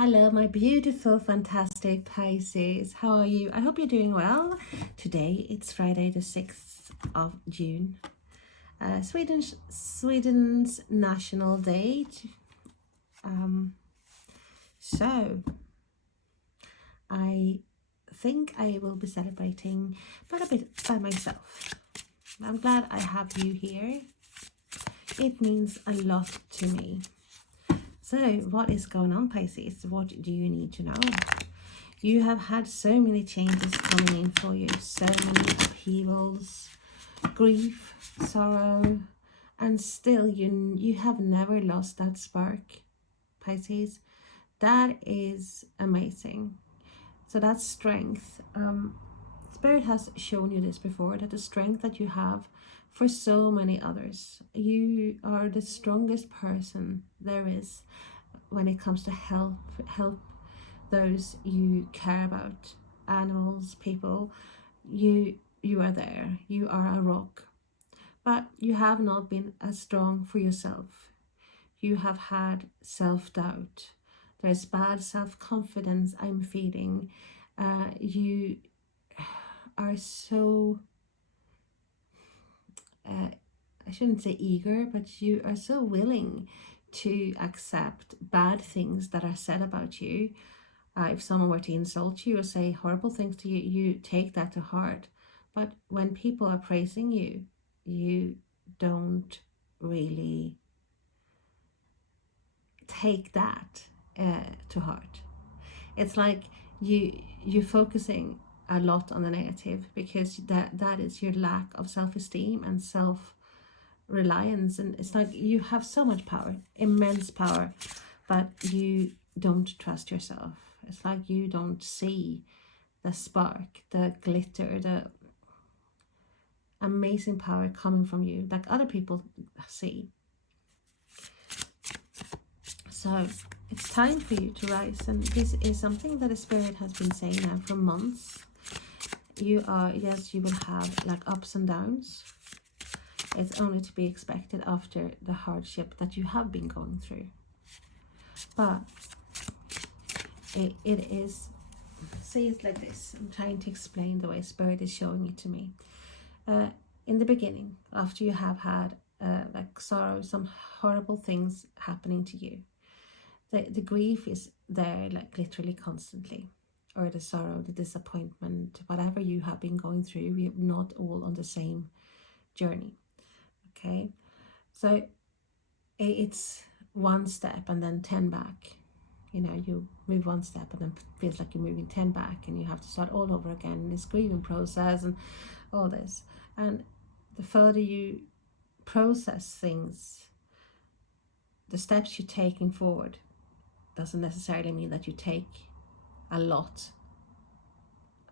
Hello, my beautiful, fantastic Pisces. How are you? I hope you're doing well. Today, it's Friday, the 6th of June. Sweden's National Day. So, I think I will be celebrating, but a bit by myself. I'm glad I have you here. It means a lot to me. So, what is going on, Pisces? What do you need to know? You have had so many changes coming in for you, so many upheavals, grief, sorrow, and still you have never lost that spark, Pisces. That is amazing. So that strength, Spirit has shown you this before, that the strength that you have for so many others, you are the strongest person there is when it comes to help those you care about, animals, people. You are there, you are a rock, but you have not been as strong for yourself. You have had self-doubt, there's bad self-confidence I'm feeling. You are so I shouldn't say eager, but you are so willing to accept bad things that are said about you. If someone were to insult you or say horrible things to you, you take that to heart. But when people are praising you, you don't really take that to heart. It's like you're focusing a lot on the negative, because that is your lack of self-esteem and self-reliance. And it's like you have so much power, immense power, but you don't trust yourself. It's like you don't see the spark, the glitter, the amazing power coming from you like other people see. So it's time for you to rise, and this is something that the Spirit has been saying now for months. You are, yes, you will have like ups and downs. It's only to be expected after the hardship that you have been going through. But it is, say it like this, I'm trying to explain the way Spirit is showing it to me. In the beginning, after you have had like sorrow, some horrible things happening to you, the grief is there like literally constantly, or the sorrow, the disappointment, whatever you have been going through. We're not all on the same journey. Okay, so it's one step and then 10 back. You know, you move one step and then it feels like you're moving 10 back, and you have to start all over again in this grieving process and all this. And the further you process things, the steps you're taking forward doesn't necessarily mean that you take a lot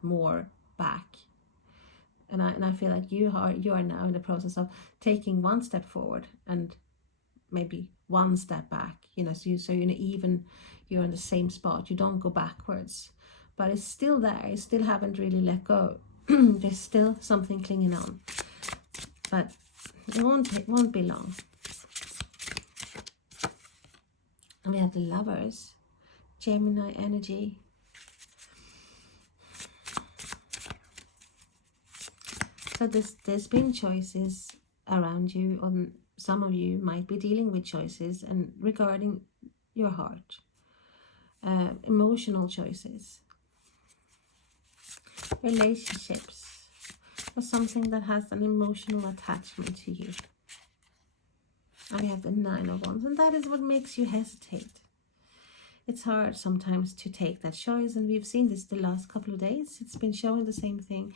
more back. And I feel like you are now in the process of taking one step forward and maybe one step back, you know, so you're in the same spot. You don't go backwards, but it's still there. You still haven't really let go. There's still something clinging on, but it won't be long. And we have the Lovers, Gemini energy. So there's been choices around you, on some of you might be dealing with choices and regarding your heart, emotional choices, relationships, or something that has an emotional attachment to you. And we have the Nine of Wands, and that is what makes you hesitate. It's hard sometimes to take that choice, and we've seen this the last couple of days. It's been showing the same thing.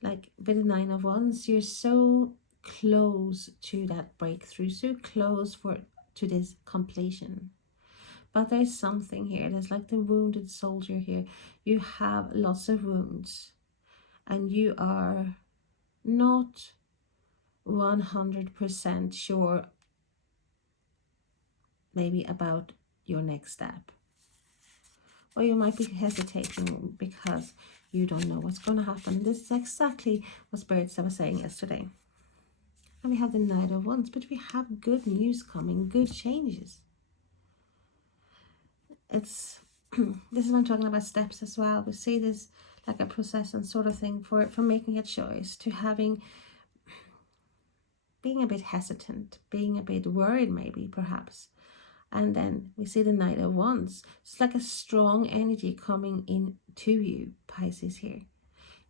Like with the Nine of Wands, you're so close to that breakthrough, so close to this completion. But there's something here. There's like the wounded soldier here. You have lots of wounds, and you are not 100% sure maybe about your next step. Or you might be hesitating because you don't know what's going to happen. This is exactly what Spirits was saying yesterday. And we have the Knight of Wands, but we have good news coming, good changes. It's This is when I'm talking about steps as well. We see this like a process and sort of thing for making a choice, to having, being a bit hesitant, being a bit worried maybe, perhaps. And then we see the Knight of Wands. It's like a strong energy coming in to you, Pisces, here.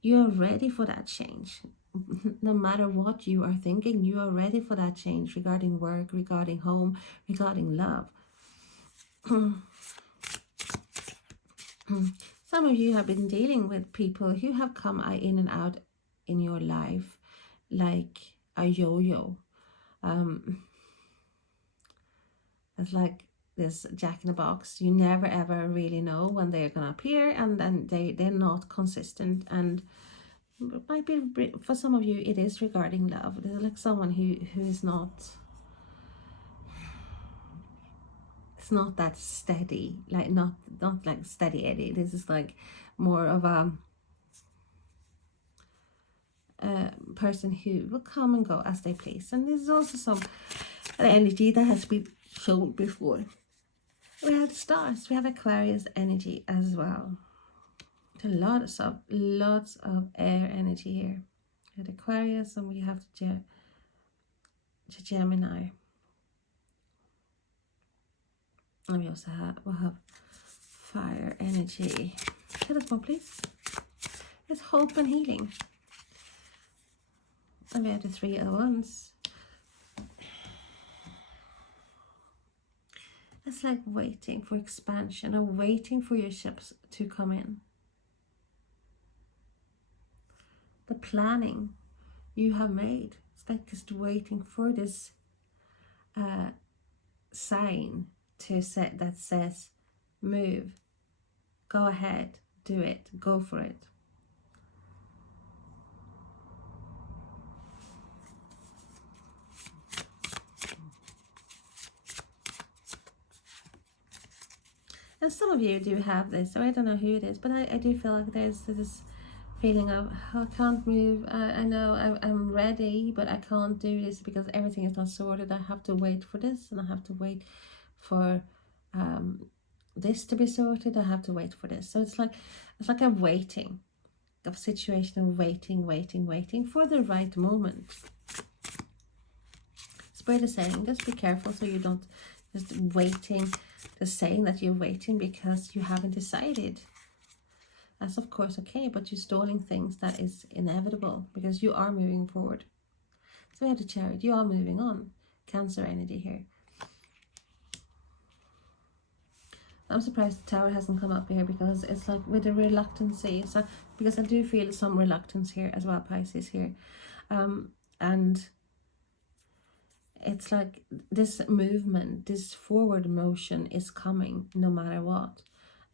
You are ready for that change. No matter what you are thinking, you are ready for that change regarding work, regarding home, regarding love. Some of you have been dealing with people who have come in and out in your life like a yo-yo. It's like this Jack in the Box. You never ever really know when they're gonna appear, and then they're not consistent. And it might be, for some of you, it is regarding love. They're like someone who is not, it's not that steady, like not like steady Eddie. This is like more of a person who will come and go as they please. And there's also some energy that has been shown before. We have stars, we have Aquarius energy as well. Lots of air energy here. We have Aquarius, and we have the Gemini. And we also have fire energy. Tell us more, please. It's hope and healing. And we have the Three of Wands. It's like waiting for expansion, or waiting for your ships to come in. The planning you have made, it's like just waiting for this sign to set that says move, go ahead, do it, go for it. And some of you do have this, or I don't know who it is, but I do feel like there's this feeling of, oh, I can't move, I know I'm ready, but I can't do this because everything is not sorted. I have to wait for this, and I have to wait for this to be sorted. I have to wait for this. So it's like a waiting, a situation of waiting for the right moment. Spirit is saying, just be careful so you don't just waiting, just saying that you're waiting because you haven't decided. That's of course okay, but you're stalling things that is inevitable because you are moving forward. So we have the Chariot, you are moving on. Cancer energy here. I'm surprised the Tower hasn't come up here, because it's like with the reluctancy. So because I do feel some reluctance here as well, Pisces here. And it's like this movement, this forward motion is coming no matter what.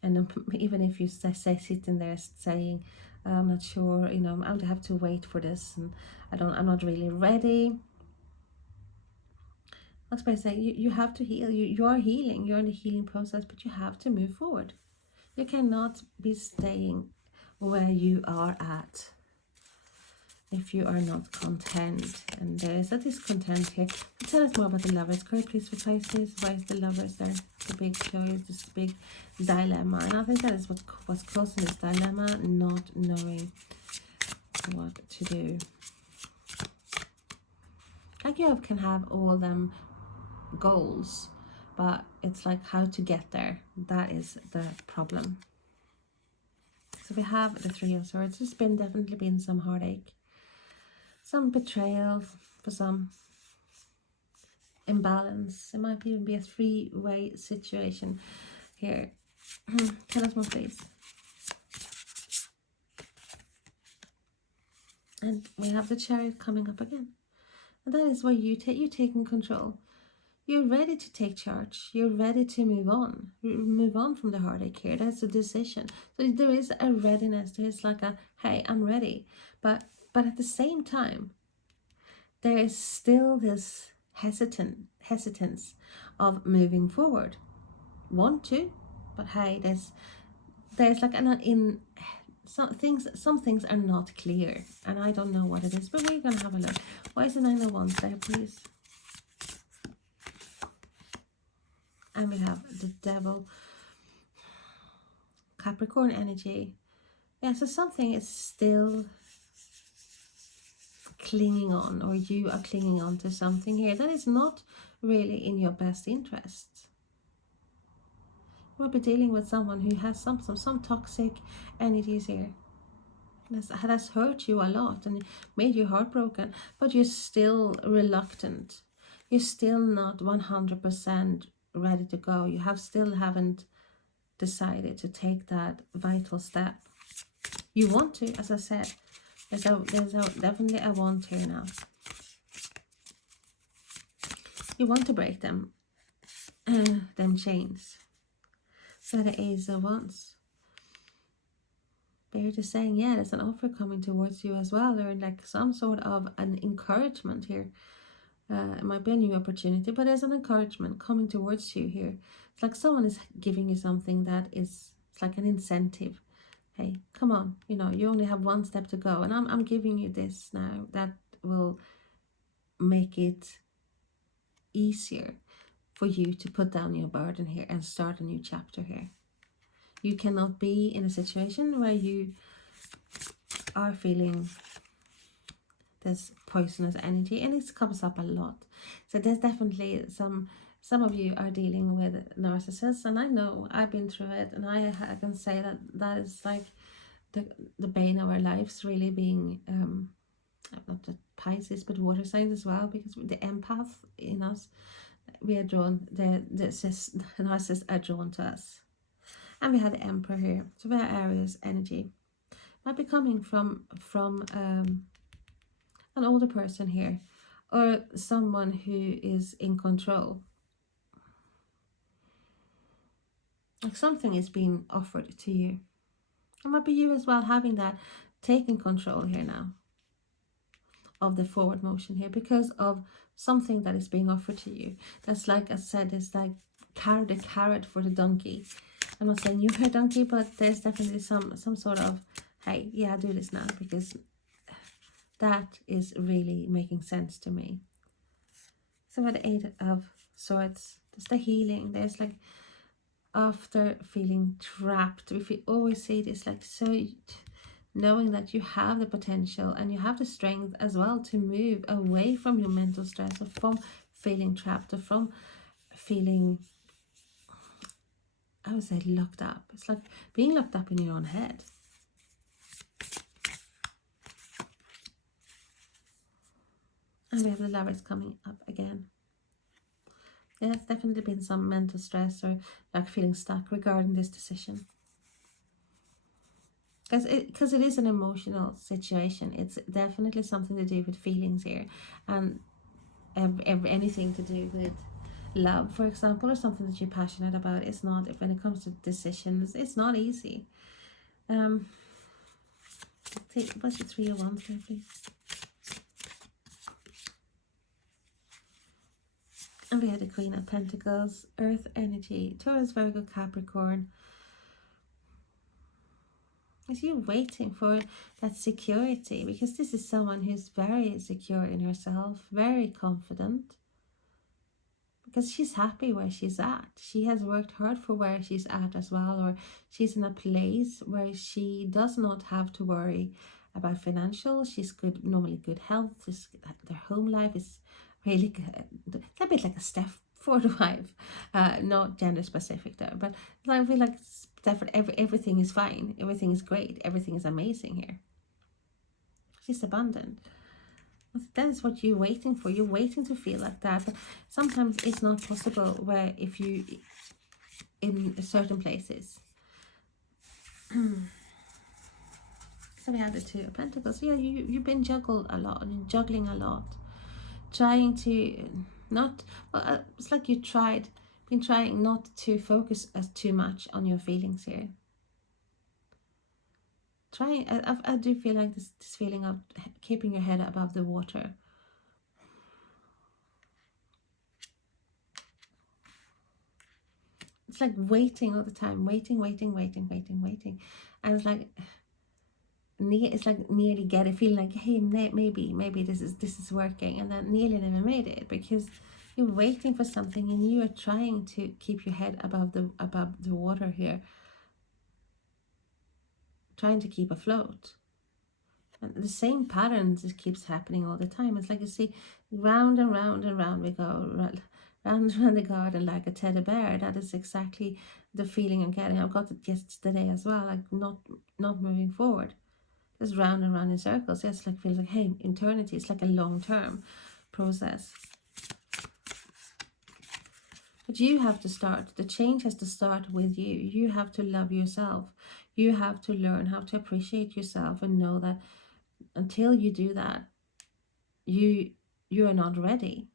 And even if you say sitting there saying, I'm not sure, you know, I'll have to wait for this, and I'm not really ready. That's why I say you have to heal. You are healing. You're in the healing process, but you have to move forward. You cannot be staying where you are at if you are not content. And there is a discontent here. So tell us more about the Lovers card, please, for Pisces. Why is the Lovers there? The big choice, this big dilemma. And I think that is what's causing this dilemma, not knowing what to do. Like you can have all them goals, but it's like how to get there. That is the problem. So we have the Three of Swords. There's definitely been some heartache, some betrayal, for some imbalance. It might even be a three-way situation here. Tell us more, please. And we have the Chariot coming up again. And that is where you're taking control. You're ready to take charge. You're ready to move on. Move on from the heartache here. That's a decision. So there is a readiness. There's like a, hey, I'm ready. But at the same time, there is still this hesitance of moving forward. Want to, but hey, there's like some things are not clear, and I don't know what it is, but we're gonna have a look. Why is the Nine of Wands there, please? And we have the Devil. Capricorn energy. Yeah, so something is still clinging on, or you are clinging on to something here that is not really in your best interest. You might be dealing with someone who has some toxic energies here. That has hurt you a lot and made you heartbroken, but you're still reluctant. You're still not 100% ready to go. You still haven't decided to take that vital step. You want to, as I said. There's definitely a want here now. You want to break them chains. So the Ace of Wands. They're just saying, yeah, there's an offer coming towards you as well, or like some sort of an encouragement here. It might be a new opportunity, but there's an encouragement coming towards you here. It's like someone is giving you something that is, it's like an incentive. Hey, come on, you know, you only have one step to go, and I'm giving you this now that will make it easier for you to put down your burden here and start a new chapter here. You cannot be in a situation where you are feeling this poisonous energy, and it comes up a lot. So there's definitely some of you are dealing with narcissists, and I know I've been through it, and I can say that is like the bane of our lives, really, being not the Pisces but water signs as well, because the empath in us, we are drawn, the narcissists are drawn to us. And we have the Emperor here, so we have Aries energy. Might be coming from an older person here, or someone who is in control. Like something is being offered to you. It might be you as well, having that, taking control here now of the forward motion here, because of something that is being offered to you. That's, like I said, it's like the carrot for the donkey. I'm not saying you're a donkey, but there's definitely some sort of, hey, yeah, do this now, because that is really making sense to me. So at the Eight of Swords, there's the healing. There's like, after feeling trapped, if you always see this, like, so knowing that you have the potential and you have the strength as well to move away from your mental stress, or from feeling trapped, or from feeling, I would say, locked up. It's like being locked up in your own head. And we have the Lovers coming up again. There's definitely been some mental stress, or like feeling stuck regarding this decision. Because it is an emotional situation. It's definitely something to do with feelings here, and anything to do with love, for example, or something that you're passionate about. It's not, when it comes to decisions, it's not easy. What's the Three of Wands there, please? And we had the Queen of Pentacles, Earth energy, Taurus, Virgo, Capricorn. Is you waiting for that security? Because this is someone who's very secure in herself, very confident. Because she's happy where she's at. She has worked hard for where she's at as well, or she's in a place where she does not have to worry about financial. She's normally good health. Their home life is really good. It's a bit like a Stepford wife, not gender specific though, but I feel like everything is fine, everything is great, everything is amazing here. She's abundant. That is what you're waiting for. You're waiting to feel like that, but sometimes it's not possible, where if you in certain places. So we have the Two of Pentacles. Yeah, you've been juggling a lot, trying to not, well, it's like been trying not to focus as too much on your feelings here. I do feel like this feeling of keeping your head above the water. It's like waiting all the time, waiting, and it's like nearly feeling like, hey, maybe this is working, and then nearly never made it, because you're waiting for something and you are trying to keep your head above the water here. trying to keep afloat. And the same pattern just keeps happening all the time. It's like you see, round and round and round we go, round and round the garden like a teddy bear. That is exactly the feeling I'm getting. I've got it yesterday as well, like not moving forward. Just round and round in circles. Yes, like feels like, hey, eternity. It's like a long-term process. But you have to start. The change has to start with you. You have to love yourself. You have to learn how to appreciate yourself and know that until you do that, you are not ready.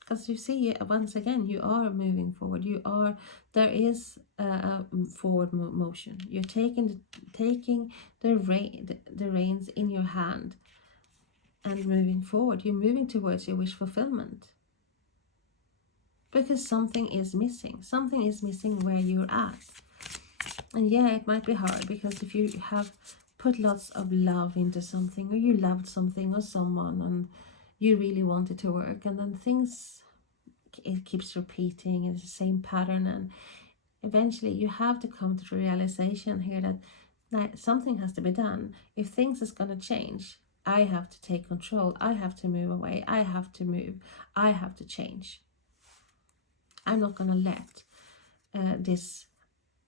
Because you see, once again, you are moving forward. There is a forward motion. You're taking the reins in your hand and moving forward. You're moving towards your wish fulfillment. Because something is missing. Something is missing where you're at. And yeah, it might be hard, because if you have put lots of love into something, or you loved something or someone and you really want it to work, and then it keeps repeating, it's the same pattern, and eventually you have to come to the realization here that something has to be done. If things is going to change, I have to take control. I have to move away. I have to move. I have to change. I'm not going to let this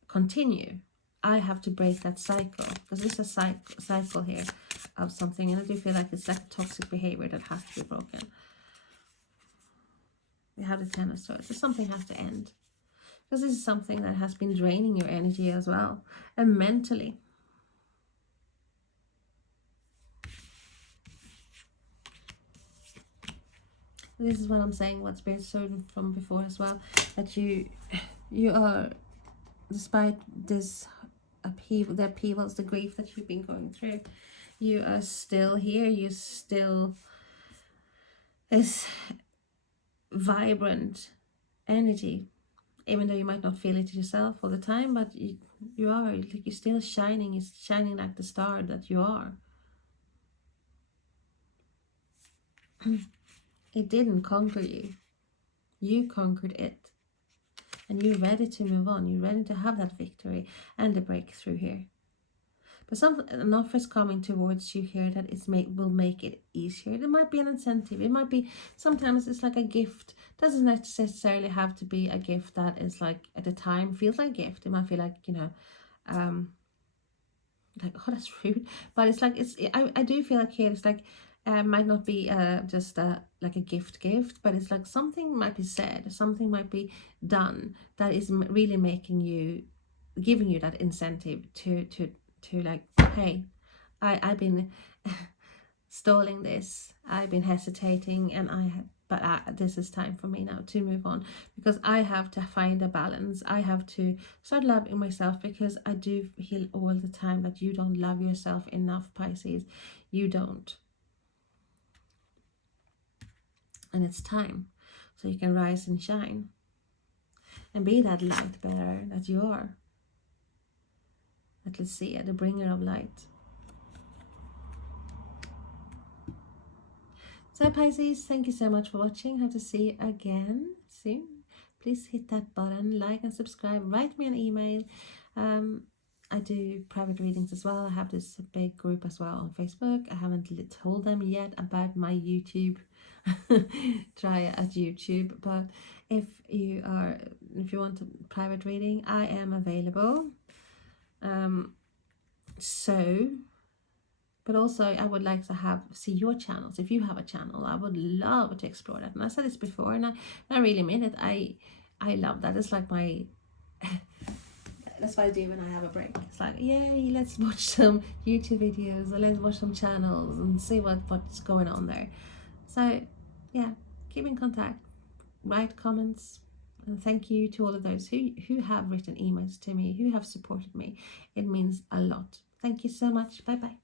continue. I have to break that cycle, because it's a cycle here of something, and I do feel like it's like toxic behavior that has to be broken. We have the Ten of Swords, so something has to end, because this is something that has been draining your energy as well, and mentally. This is what I'm saying, what's been shown from before as well, that you are, despite this upheaval, the upheavals, the grief that you've been going through, you are still here. You still is vibrant energy, even though you might not feel it yourself all the time, but you are, like, you're still shining. You're shining like the star that you are. It didn't conquer you. You conquered it. And you're ready to move on. You're ready to have that victory and the breakthrough here. But an offer is coming towards you here that will make it easier. There might be an incentive. It might be, sometimes it's like a gift. It doesn't necessarily have to be a gift that is like, at the time, feels like a gift. It might feel like, like, oh, that's rude. But it's like, I do feel like here, it's like, might not be just like a gift, but it's like something might be said, something might be done that is really giving you that incentive to like, hey, I've been stalling this, I've been hesitating, and this is time for me now to move on, because I have to find a balance. I have to start loving myself, because I do feel all the time that you don't love yourself enough, Pisces. You don't. And it's time, so you can rise and shine and be that light bearer that you are. Let's see, the bringer of light. So Pisces, thank you so much for watching. Hope to see you again soon. Please hit that button, like and subscribe. Write me an email. I do private readings as well. I have this big group as well on Facebook. I haven't told them yet about my YouTube. Try it at YouTube. But if you want a private reading, I am available. But also I would like to see your channels. If you have a channel, I would love to explore that. And I said this before, and I really mean it. I love that. It's like my that's what I do when I have a break. It's like, yay, let's watch some YouTube videos, or let's watch some channels and see what's going on there. So yeah, keep in contact, write comments, and thank you to all of those who have written emails to me, who have supported me. It means a lot. Thank you so much. Bye bye.